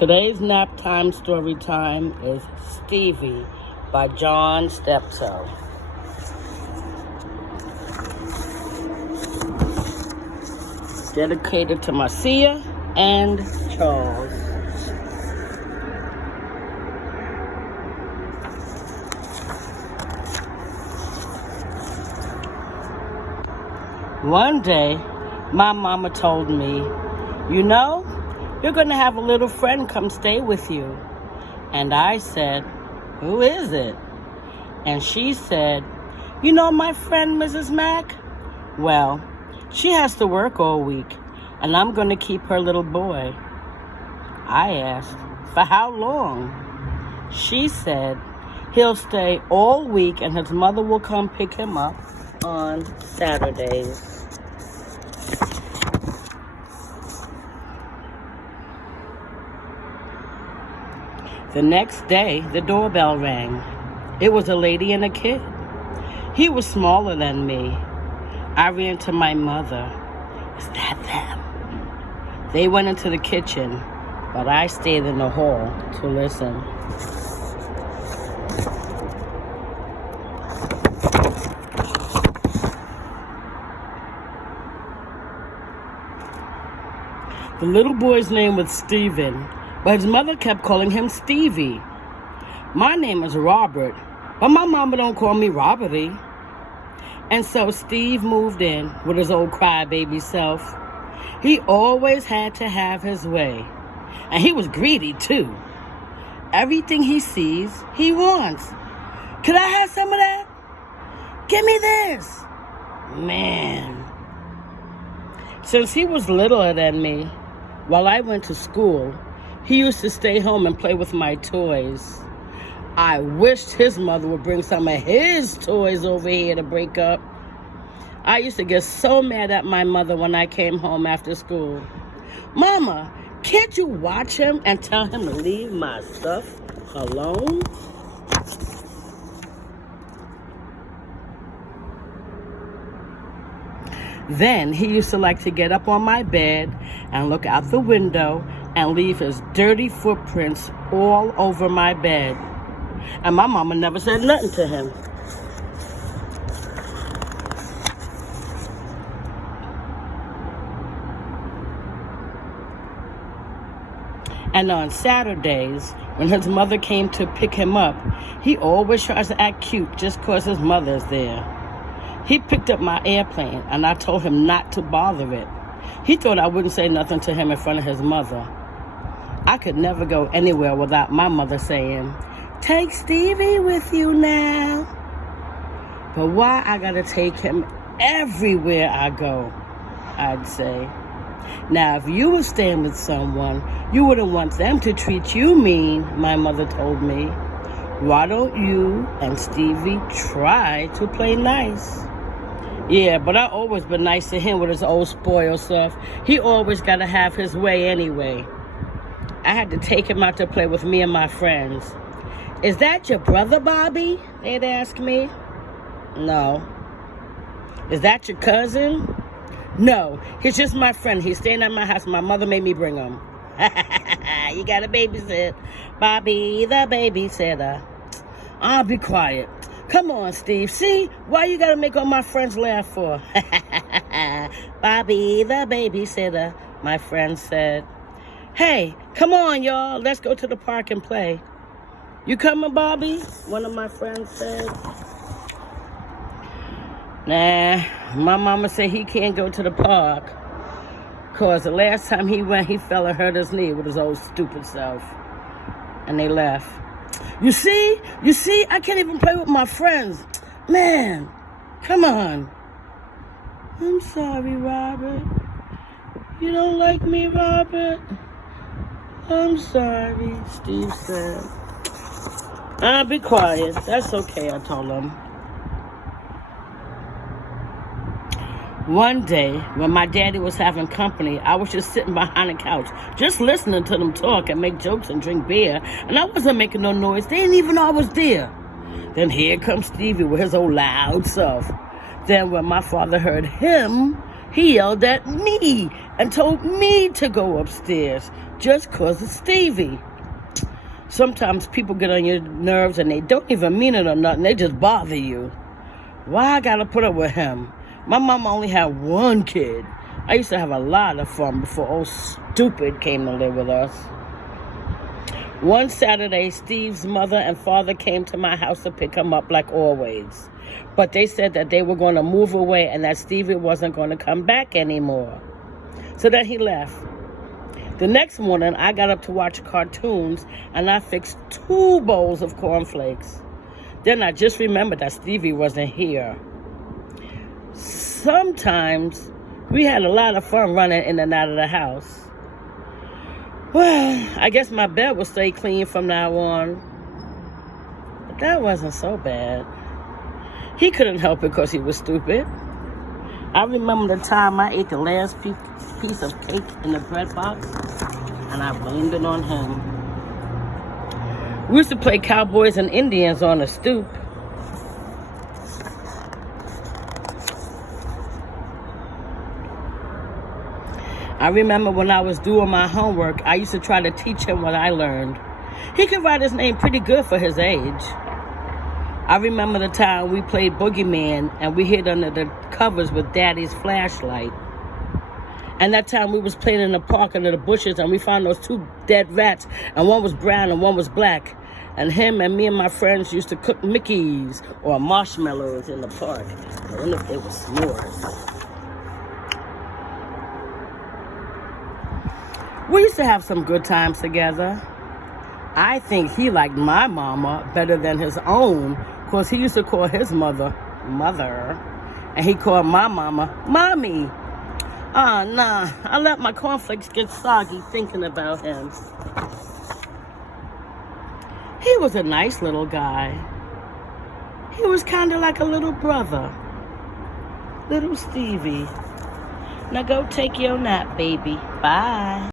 Today's nap time story time is Stevie by John Steptoe. Dedicated to Marcia and Charles. One day, my mama told me, you know, you're going to have a little friend come stay with you. And I said, who is it? And she said, you know my friend Mrs. Mack? Well, she has to work all week, and I'm going to keep her little boy. I asked, for how long? She said, he'll stay all week, and his mother will come pick him up on Saturdays. The next day, the doorbell rang. It was a lady and a kid. He was smaller than me. I ran to my mother. Is that them? They went into the kitchen, but I stayed in the hall to listen. The little boy's name was Stephen, but his mother kept calling him Stevie. My name is Robert, but my mama don't call me Roberty. And so Steve moved in with his old crybaby self. He always had to have his way. And he was greedy, too. Everything he sees, he wants. Could I have some of that? Give me this. Man. Since he was littler than me, while I went to school, he used to stay home and play with my toys. I wished his mother would bring some of his toys over here to break up. I used to get so mad at my mother when I came home after school. Mama, can't you watch him and tell him to leave my stuff alone? Then he used to like to get up on my bed and look out the window and leave his dirty footprints all over my bed. And my mama never said nothing to him. And on Saturdays, when his mother came to pick him up, he always tries to act cute just 'cause his mother's there. He picked up my airplane, and I told him not to bother it. He thought I wouldn't say nothing to him in front of his mother. I could never go anywhere without my mother saying, take Stevie with you now. But why I gotta take him everywhere I go, I'd say. Now, if you were staying with someone, you wouldn't want them to treat you mean, my mother told me. Why don't you and Stevie try to play nice? Yeah, but I always been nice to him with his old spoiled stuff. He always gotta have his way anyway. I had to take him out to play with me and my friends. Is that your brother, Bobby? They'd ask me. No. Is that your cousin? No, he's just my friend. He's staying at my house. My mother made me bring him. You gotta babysit. Bobby the babysitter. I'll be quiet. Come on, Steve. See? Why you gotta make all my friends laugh for? Bobby the babysitter, my friend said. Hey, come on, y'all. Let's go to the park and play. You coming, Bobby? One of my friends said. Nah, my mama said he can't go to the park. 'Cause the last time he went, he fell and hurt his knee with his old stupid self. And they left. You see, I can't even play with my friends. Man, come on. I'm sorry, Robert. You don't like me, Robert? I'm sorry, Steve said. I'll be quiet. That's okay, I told him. One day, when my daddy was having company, I was just sitting behind the couch, just listening to them talk and make jokes and drink beer, and I wasn't making no noise. They didn't even know I was there. Then here comes Stevie with his old loud self. Then when my father heard him, he yelled at me and told me to go upstairs. just 'cause it's Stevie. Sometimes people get on your nerves and they don't even mean it or nothing. They just bother you. Why I gotta put up with him? My mom only had one kid. I used to have a lot of fun before old stupid came to live with us. One Saturday, Steve's mother and father came to my house to pick him up like always. But they said that they were going to move away and that Stevie wasn't going to come back anymore. So then he left. The next morning, I got up to watch cartoons and I fixed 2 bowls of cornflakes. Then I just remembered that Stevie wasn't here. Sometimes we had a lot of fun running in and out of the house. Well, I guess my bed will stay clean from now on. But that wasn't so bad. He couldn't help it because he was stupid. I remember the time I ate the last piece of cake in the bread box, and I blamed it on him. We used to play cowboys and Indians on the stoop. I remember when I was doing my homework, I used to try to teach him what I learned. He could write his name pretty good for his age. I remember the time we played boogeyman and we hid under the covers with Daddy's flashlight. And that time we was playing in the park under the bushes and we found those 2 dead rats, and one was brown and one was black. And him and me and my friends used to cook Mickeys or marshmallows in the park. I wonder if they were s'mores. We used to have some good times together. I think he liked my mama better than his own, because he used to call his mother, and he called my mama, Mommy. Nah, I let my cornflakes get soggy thinking about him. He was a nice little guy. He was kind of like a little brother. Little Stevie. Now go take your nap, baby. Bye.